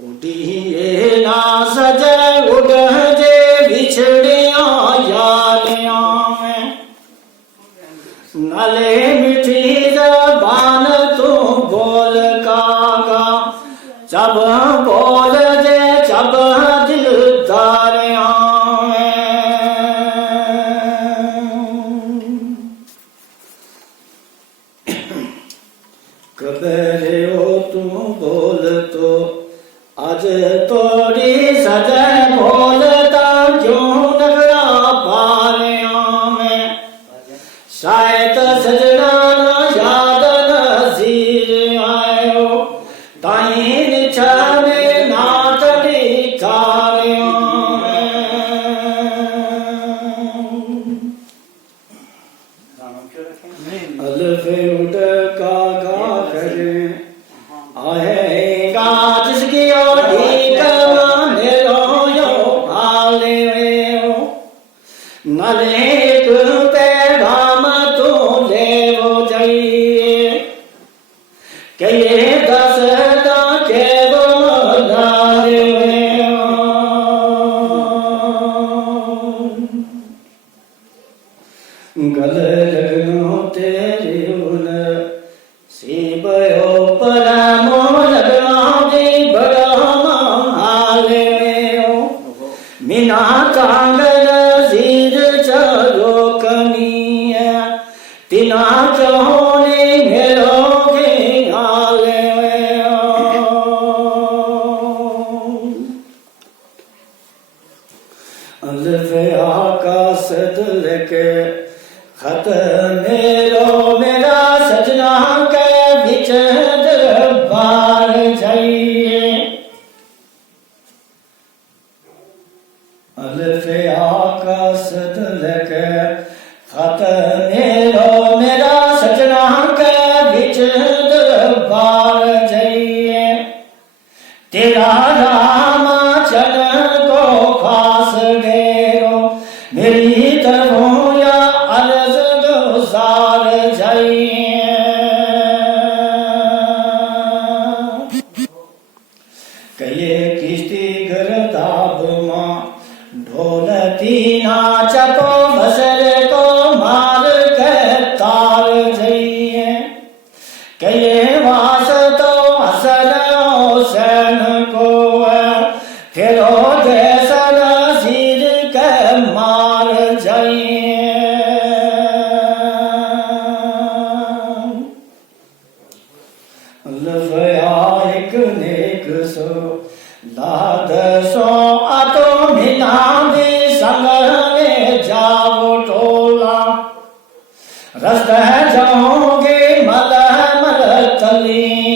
उड़िए ना सजे उड़जे बिछड़िया यारियां में नले मिठी जबान तू बोल कागा जब बोल जे जब दिल दारियां कबरे हो तू बोल तो आज तोड़ी सजे बोलता क्यों नगरा पारिया में शायद सजना न याद नजीर आयो ताई निछाने नाटड़ी थारिया में अलफे उड़ का आएगा जिसकी ओढ़ी कमाने रोयो भाले हो नलेक पैगाम तू ले वो जाइए के ये दसता के वो लारे गल लगनो तेरे उन सीबयो परमो लगनादी बड़ा हाले मीना कांगल जीर चलो कनिया तिना चहोने मेरो के हाले अल्फे आकाश दिल के खत मेरो मेरा सजना के बिच दरबार जाइए अल्फे आकाश दिल के खत मेरो मेरा सजना के बिच दरबार जाइए तेरा राम चल को खास घेरो मेरी तरफों या अर्ज गुजार जाइए कये किश्ती गर्दाब मां ढोलती नाचको बसर को मार के तार जाइए कये वास तो असल हुसैन को फिरो जैसा नसीर के मार जाइए एक नेक सो लाद सो आतो मिला भी संग में जाओ टोला रस्त जाओगे मल मल तली